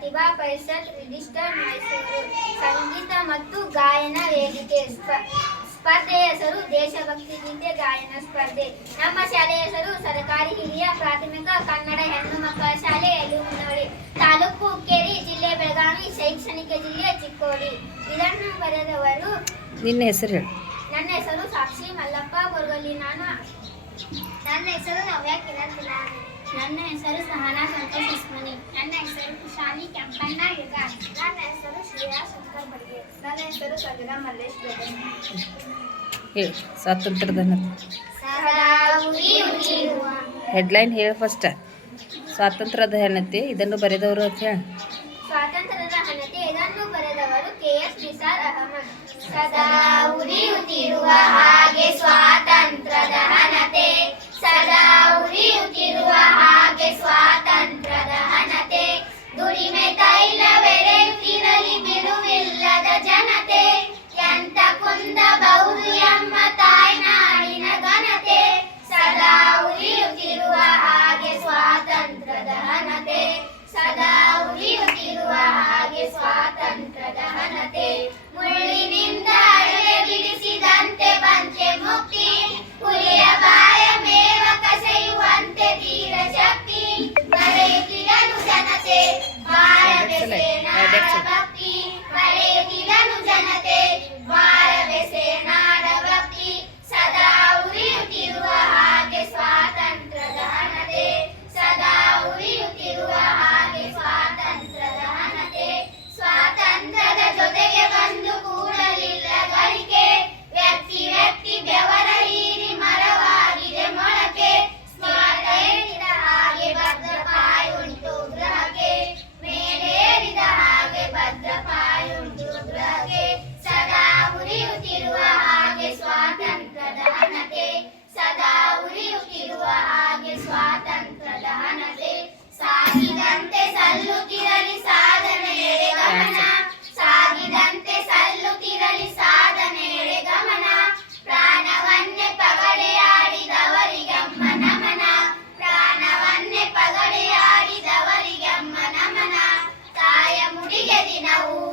ಪ್ರತಿಭಾ ಪರಿಷತ್ register Mysuru ಸಂಗೀತ ಮತ್ತು ಗಾಯನ ವೇದಿಕೆ ಸ್ಪ- ಸ್ಪರ್ಧೆಯ ಹೆಸರು ದೇಶಭಕ್ತಿ ಗೀತೆ ಗಾಯನ ಸ್ಪರ್ಧೆ. ನಮ್ಮ ಶಾಲೆಯ ಹೆಸರು ಸರ್ಕಾರಿ ಹಿರಿಯ ಪ್ರಾಥಮಿಕ ಕನ್ನಡ ಹೆಣ್ಣು ಮಕ್ಕಳ ಶಾಲೆ ಯಲುಮನವಳಿ ತಾಲೂಕು ಹುಕ್ಕೇರಿ ಜಿಲ್ಲೆ ಬೆಳಗಾವಿ ಶೈಕ್ಷಣಿಕ ಜಿಲ್ಲೆ ಚಿಕ್ಕೋಡಿ. ಇದನ್ನು ಬರೆದವರು ನಿನ್ನ ಹೆಸರು ನನ್ನ ಹೆಸರು ಸಾಕ್ಷಿ ಮಲ್ಲಪ್ಪ ಗುರುಗಲ್ಲಿ ನಾನು ನನ್ನ ಹೆಸರು ನವ್ಯ ಕಿರಣ್ ನನ್ನ ಹೆಸರು ಸಹನಾ ಸಂತೋಷ್ ಇಸ್ಮನಿ. ನನ್ನ ಹೆಸರು ನನ್ನ ಹೆಸರು ಹೇಳು ಸ್ವಾತಂತ್ರ್ಯದ ಹೆಡ್ಲೈನ್ ಹೇಳಿ ಫಸ್ಟ್ ಸ್ವಾತಂತ್ರ್ಯದ ಹೆಣತಿ ಇದನ್ನು ಬರೆದವರು ಅಂತ ಹೇಳಿ. ಸ್ವಾತಂತ್ರ್ಯದ ಹಣತೆ ಇದನ್ನು ಬರೆದವರು ಕೆ ಎಸ್ ನಿಸಾರ್ ಅಹಮದ್. ಸದಾ ಉರಿಯುತ್ತಿರುವ ಚಲೋ ಡೆಟ್ಸ್ ನಾವು